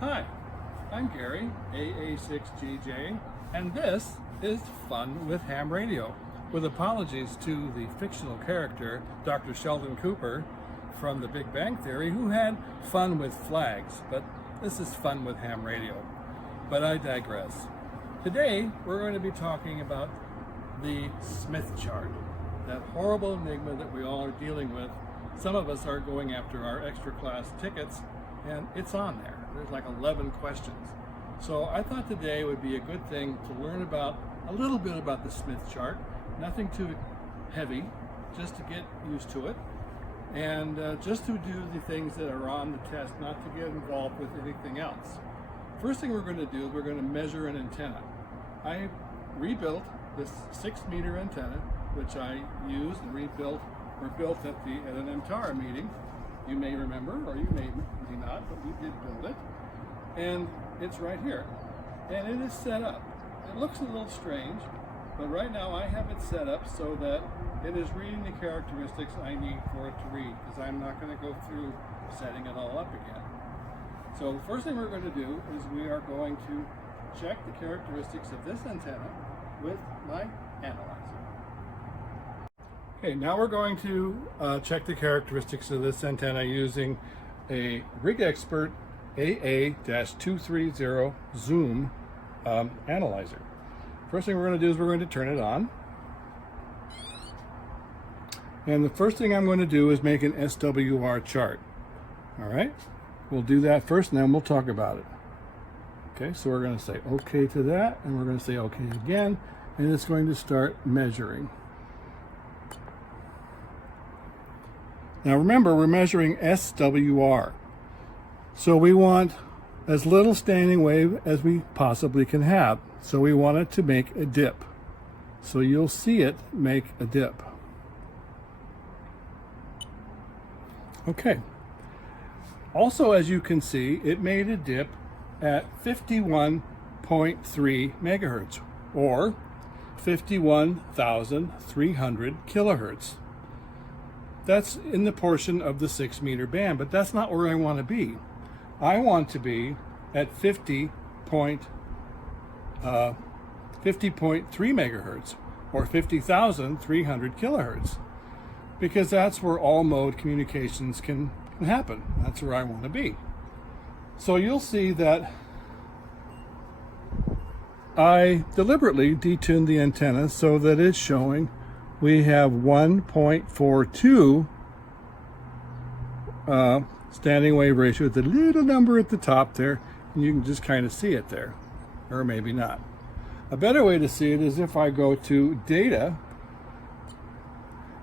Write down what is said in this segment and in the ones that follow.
Hi, I'm Gary, AA6GJ, and this is Fun with Ham Radio, with apologies to the fictional character, Dr. Sheldon Cooper from The Big Bang Theory, who had fun with flags, but this is Fun with Ham Radio. But I digress. Today, we're going to be talking about the Smith chart, that horrible enigma that we all are dealing with. Some of us are going after our extra class tickets, and it's on there. There's like 11 questions. So I thought today would be a good thing to learn about a little bit about the Smith chart. Nothing too heavy, just to get used to it, and just to do the things that are on the test, not to get involved with anything else. First thing we're going to do is we're going to measure an antenna. I rebuilt this 6-meter antenna, which I used and rebuilt or built at an MTARA meeting. You may remember, or you may not, but we did build it. And it's right here. And it is set up. It looks a little strange, but right now I have it set up so that it is reading the characteristics I need for it to read, because I'm not going to go through setting it all up again. So the first thing we're going to do is we are going to check the characteristics of this antenna with my analyzer. Okay, now we're going to check the characteristics of this antenna using a RigExpert AA-230 Zoom analyzer. First thing we're going to do is we're going to turn it on. And the first thing I'm going to do is make an SWR chart. All right, we'll do that first and then we'll talk about it. Okay, so we're going to say okay to that, and we're going to say okay again, and it's going to start measuring. Now remember, we're measuring SWR. So we want as little standing wave as we possibly can have. So we want it to make a dip. So you'll see it make a dip. Okay. Also, as you can see, it made a dip at 51.3 megahertz, or 51,300 kilohertz. That's in the portion of the 6-meter band, but that's not where I want to be. I want to be at 50.3 megahertz, or 50,300 kilohertz, because that's where all mode communications can happen. That's where I want to be. So you'll see that I deliberately detuned the antenna so that it's showing we have 1.42 standing wave ratio with the little number at the top there, and you can just kind of see it there, or maybe not. A better way to see it is if I go to data,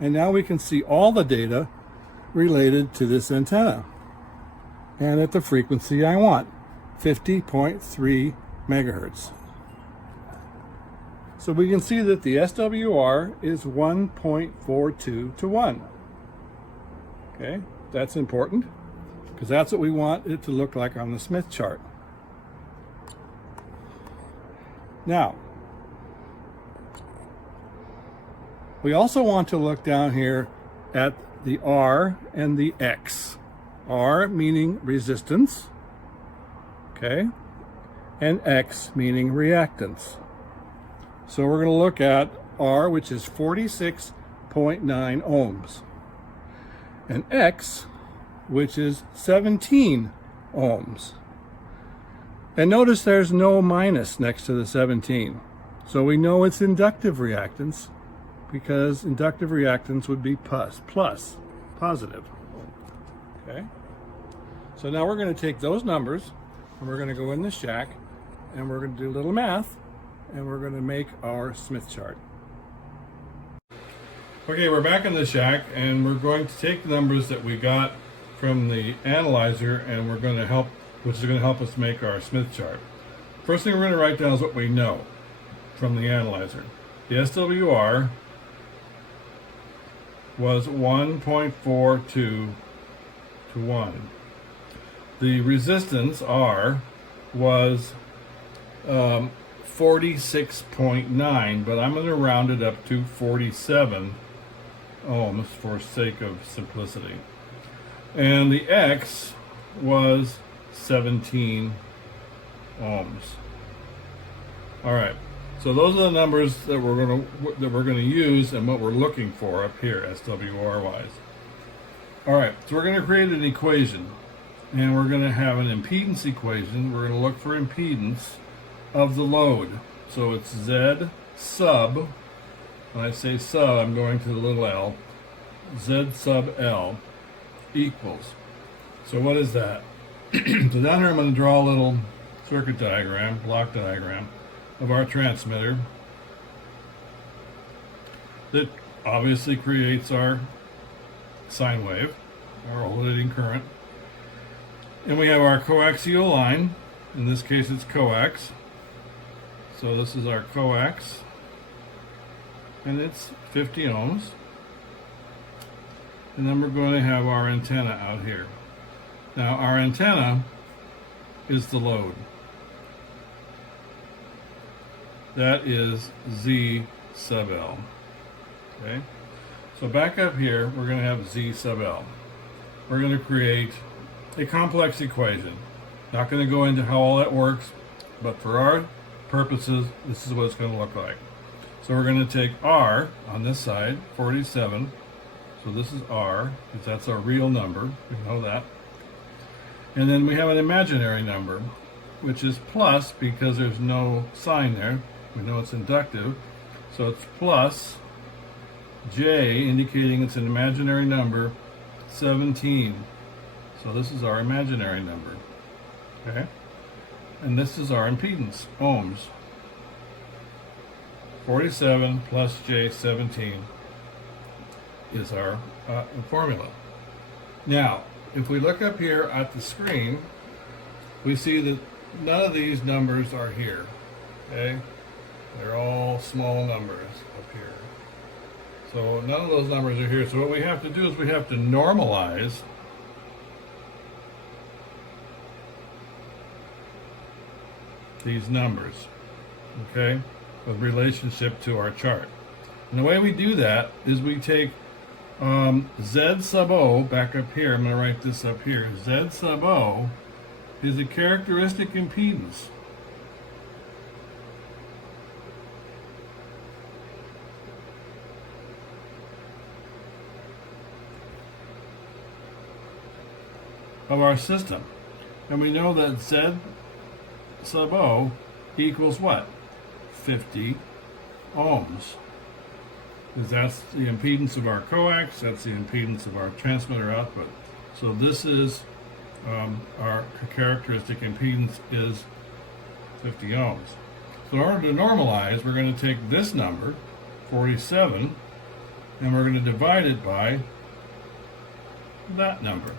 and now we can see all the data related to this antenna, and at the frequency I want, 50.3 megahertz. So we can see that the SWR is 1.42 to 1. Okay, that's important, because that's what we want it to look like on the Smith chart. Now, we also want to look down here at the R and the X. R meaning resistance, okay, and X meaning reactance. So we're going to look at R, which is 46.9 ohms, and X, which is 17 ohms. And notice there's no minus next to the 17. So we know it's inductive reactance, because inductive reactance would be positive. Okay? So now we're going to take those numbers, and we're going to go in the shack, and we're going to do a little math, and we're going to make our Smith chart. Okay, we're back in the shack, and we're going to take the numbers that we got from the analyzer, and we're going to which is going to help us make our Smith chart. First thing we're going to write down is what we know from the analyzer. The SWR was 1.42 to 1. The resistance R was 46.9, but I'm going to round it up to 47 ohms for sake of simplicity. And the X was 17 ohms. All right, so those are the numbers that we're going to use and what we're looking for up here, SWR wise. All right, so we're going to create an equation, and we're going to have an impedance equation. We're going to look for impedance of the load. So it's Z sub. When I say sub, I'm going to the little l. Z sub L equals. So what is that? So down here I'm going to draw a little circuit diagram, block diagram of our transmitter that obviously creates our sine wave, our alternating current. And we have our coaxial line. In this case it's coax. So this is our coax, and it's 50 ohms. And then we're going to have our antenna out here. Now our antenna is the load. That is Z sub L. Okay? So back up here, we're going to have Z sub L. We're going to create a complex equation. Not going to go into how all that works, but for our purposes, this is what it's going to look like. So we're going to take R on this side, 47. So this is R, because that's our real number. We know that. And then we have an imaginary number, which is plus because there's no sign there. We know it's inductive. So it's plus J, indicating it's an imaginary number, 17. So this is our imaginary number. Okay? And this is our impedance, ohms. 47 plus J, 17 is our formula. Now, if we look up here at the screen, we see that none of these numbers are here. Okay? They're all small numbers up here. So none of those numbers are here. So what we have to do is we have to normalize these numbers, okay, with relationship to our chart. And the way we do that is we take Z sub O, back up here, I'm going to write this up here. Z sub O is a characteristic impedance. Of our system. And we know that Z sub O equals what? 50 ohms. Because that's the impedance of our coax, that's the impedance of our transmitter output. So this is our characteristic impedance is 50 ohms. So in order to normalize, we're going to take this number, 47, and we're going to divide it by that number.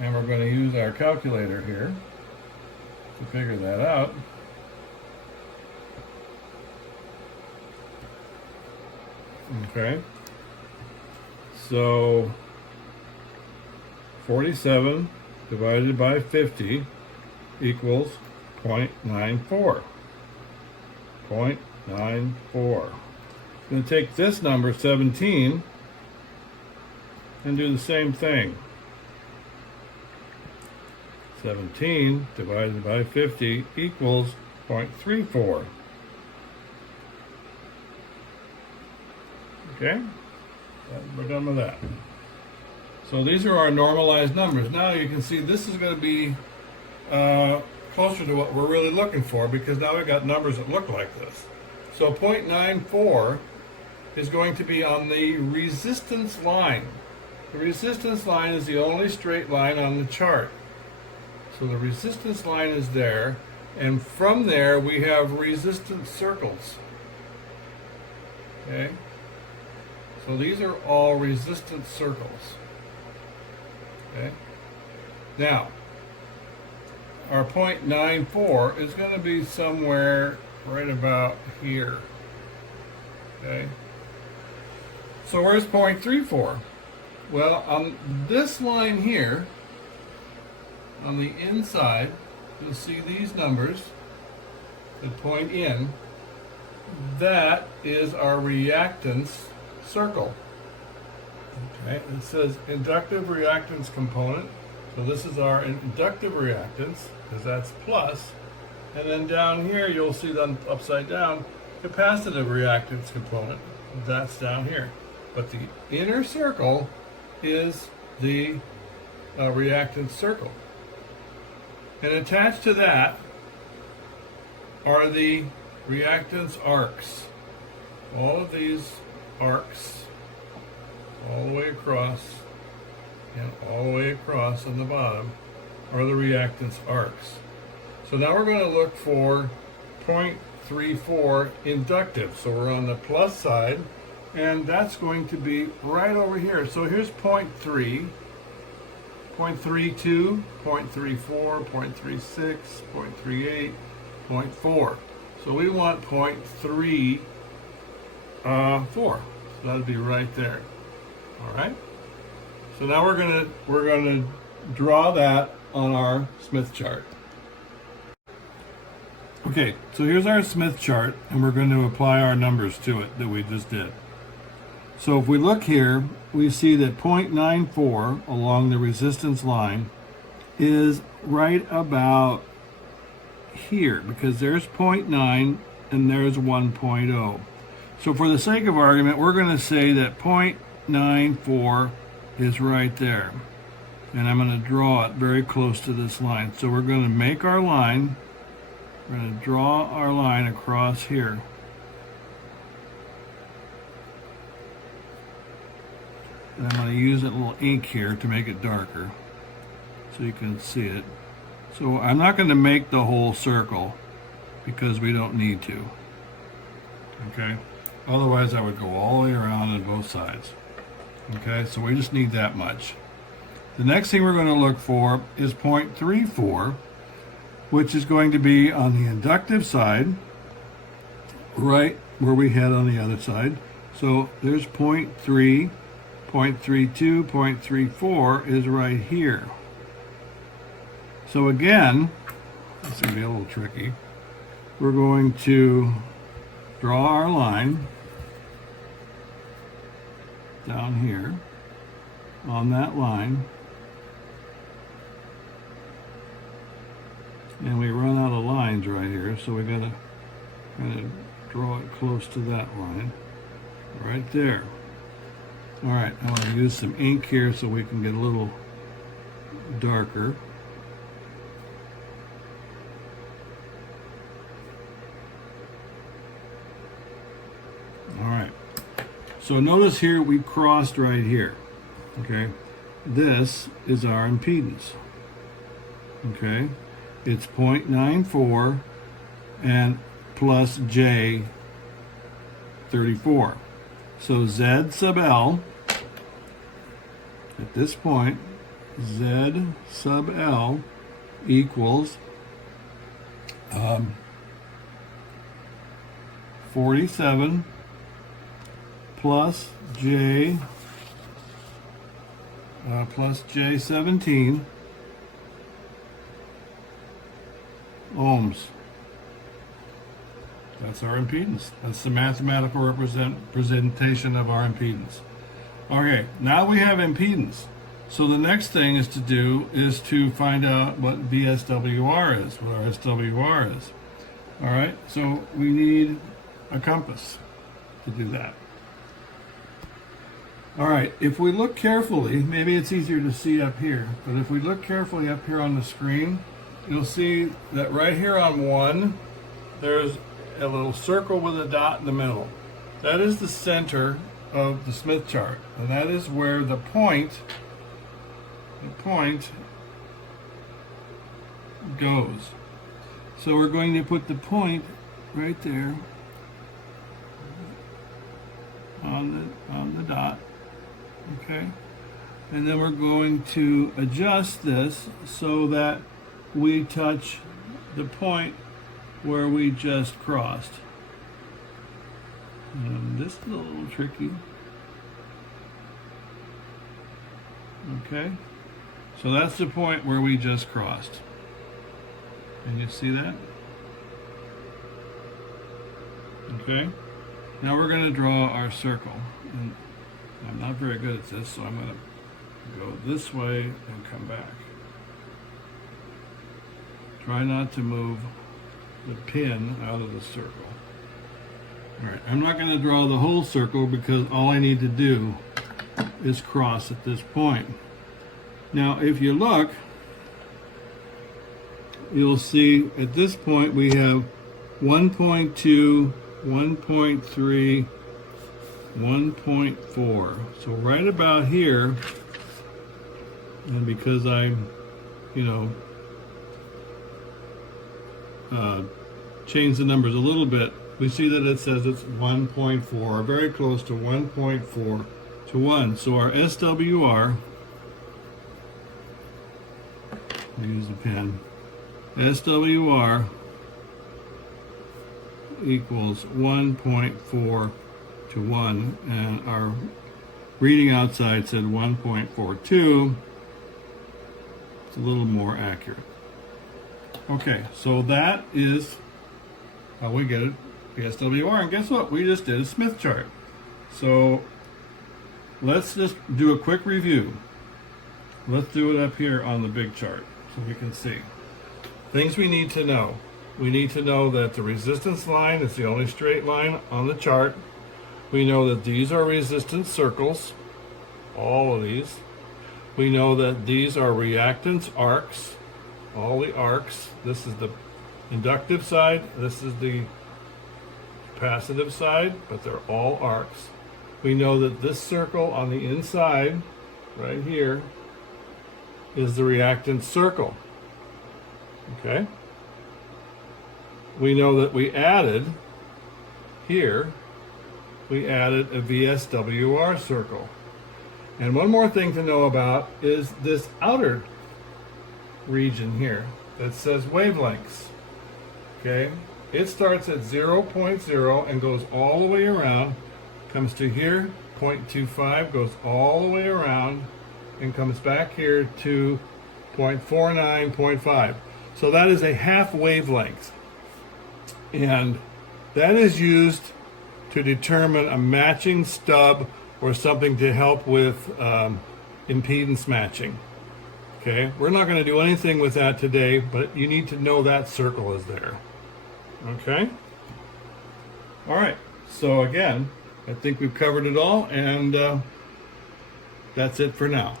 And we're going to use our calculator here to figure that out. Okay, so 47 divided by 50 equals 0.94. 0.94. I'm going to take this number, 17, and do the same thing. 17 divided by 50 equals 0.34. Okay, we're done with that. So these are our normalized numbers. Now you can see this is going to be closer to what we're really looking for, because now we've got numbers that look like this. So 0.94 is going to be on the resistance line. The resistance line is the only straight line on the chart. So the resistance line is there, and from there we have resistance circles. Okay? So these are all resistance circles. Okay? Now, our 0.94 is going to be somewhere right about here. Okay? So where's 0.34? Well, on this line here, on the inside, you'll see these numbers that point in. That is our reactance circle. Okay, it says inductive reactance component. So this is our inductive reactance, because that's plus. And then down here, you'll see the upside down capacitive reactance component. That's down here. But the inner circle is the reactance circle. And attached to that are the reactance arcs. All of these arcs, all the way across, and all the way across on the bottom, are the reactance arcs. So now we're going to look for 0.34 inductive. So we're on the plus side, and that's going to be right over here. So here's 0.3, 0.32, 0.34, 0.36, 0.38, 0.4. So we want 0.34. So that'd be right there. All right. So now we're gonna draw that on our Smith chart. Okay, so here's our Smith chart, and we're going to apply our numbers to it that we just did. So if we look here, we see that 0.94 along the resistance line is right about here, because there's 0.9 and there's 1.0. So for the sake of argument, we're going to say that 0.94 is right there. And I'm going to draw it very close to this line. So we're going to make our line. We're going to draw our line across here. And I'm going to use a little ink here to make it darker so you can see it. So I'm not going to make the whole circle because we don't need to. Okay? Otherwise I would go all the way around on both sides. Okay? So we just need that much. The next thing we're going to look for is 0.34, which is going to be on the inductive side, right where we had on the other side. So there's 0.3, 0.32, 0.34 is right here. So again, this is going to be a little tricky. We're going to draw our line down here on that line. And we run out of lines right here, so we gotta kind of draw it close to that line, right there. All right, I want to use some ink here so we can get a little darker. All right, so notice here we crossed right here, okay? This is our impedance, okay? It's 0.94 and plus J 34. So Z sub L, at this point, Z sub L equals 47 plus J 17 ohms. That's our impedance. That's the mathematical representation of our impedance. Okay, now we have impedance. So the next thing is to find out what VSWR is, what our SWR is. All right, so we need a compass to do that. All right, if we look carefully, maybe it's easier to see up here, but if we look carefully up here on the screen, you'll see that right here on 1, there's a little circle with a dot in the middle. That is the center of the Smith chart, and that is where the point goes. So we're going to put the point right there on the dot, okay? And then we're going to adjust this so that we touch the point where we just crossed. This is a little tricky. Okay, so that's the point where we just crossed. Can you see that? Okay, now we're going to draw our circle. And I'm not very good at this, so I'm going to go this way and come back. Try not to move the pin out of the circle. All right, I'm not going to draw the whole circle because all I need to do is cross at this point. Now, if you look, you'll see at this point we have 1.2, 1.3, 1.4. So right about here, and because I'm, change the numbers a little bit, we see that it says it's 1.4, very close to 1.4 to 1. So our SWR, I'll use the pen, SWR equals 1.4 to 1, and our reading outside said 1.42. It's a little more accurate. Okay, so that is how we get it, the SWR, and guess what? We just did a Smith chart. So let's just do a quick review. Let's do it up here on the big chart so we can see. Things we need to know. We need to know that the resistance line is the only straight line on the chart. We know that these are resistance circles, all of these. We know that these are reactance arcs, all the arcs. This is the inductive side, this is the capacitive side, but they're all arcs. We know that this circle on the inside, right here, is the reactance circle. Okay? We know that we added here, we added a VSWR circle. And one more thing to know about is this outer region here that says wavelengths. Okay? It starts at 0.0 and goes all the way around, comes to here, 0.25, goes all the way around, and comes back here to 0.49, 0.5. So that is a half wavelength. And that is used to determine a matching stub or something to help with impedance matching. Okay, we're not going to do anything with that today, but you need to know that circle is there. Okay? All right, so again, I think we've covered it all, and that's it for now.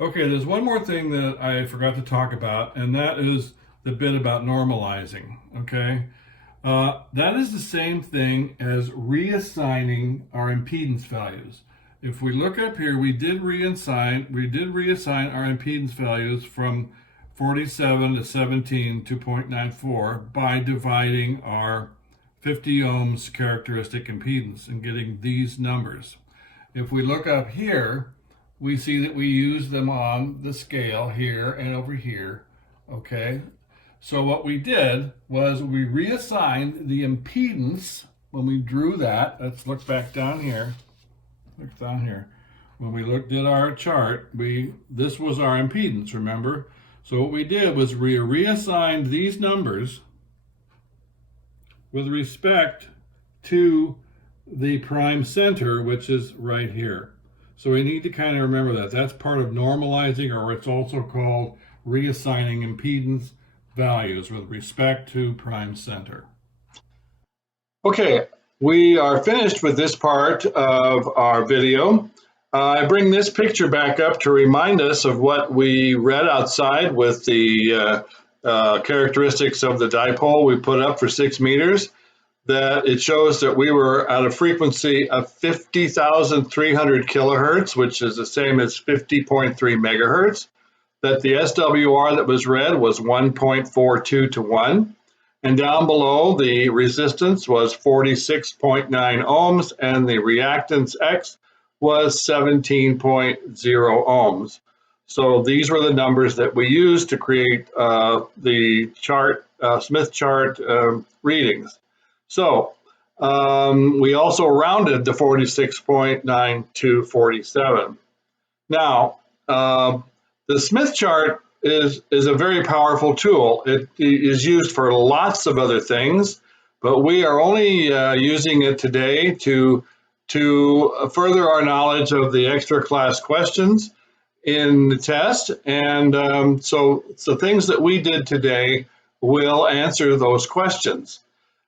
Okay, there's one more thing that I forgot to talk about, and that is the bit about normalizing. Okay? That is the same thing as reassigning our impedance values. If we look up here, we did reassign our impedance values from 47 to 17 to 0.94 by dividing our 50 ohms characteristic impedance and getting these numbers. If we look up here, we see that we use them on the scale here and over here. Okay, so what we did was we reassigned the impedance when we drew that. Let's look back down here. Look down here. When we did our chart, this was our impedance, remember? So what we did was we reassigned these numbers with respect to the prime center, which is right here. So we need to kind of remember that. That's part of normalizing, or it's also called reassigning impedance values with respect to prime center. Okay, we are finished with this part of our video. I bring this picture back up to remind us of what we read outside with the characteristics of the dipole we put up for 6 meters. That it shows that we were at a frequency of 50,300 kilohertz, which is the same as 50.3 megahertz. That the SWR that was read was 1.42 to 1. And down below, the resistance was 46.9 ohms, and the reactance X was 17.0 ohms. So these were the numbers that we used to create the chart, Smith chart readings. So we also rounded the 46.9 to 47. Now, the Smith chart is a very powerful tool. It is used for lots of other things, but we are only using it today to further our knowledge of the extra class questions in the test. And so the things that we did today will answer those questions.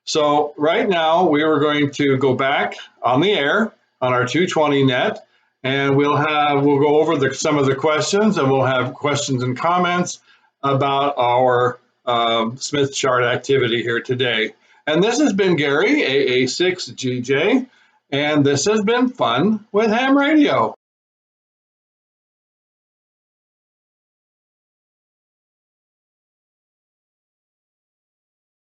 So right now we are going to go back on the air on our 220 net, and we'll go over some of the questions, and we'll have questions and comments about our Smith chart activity here today. And this has been Gary, AA6GJ, and this has been Fun with Ham Radio.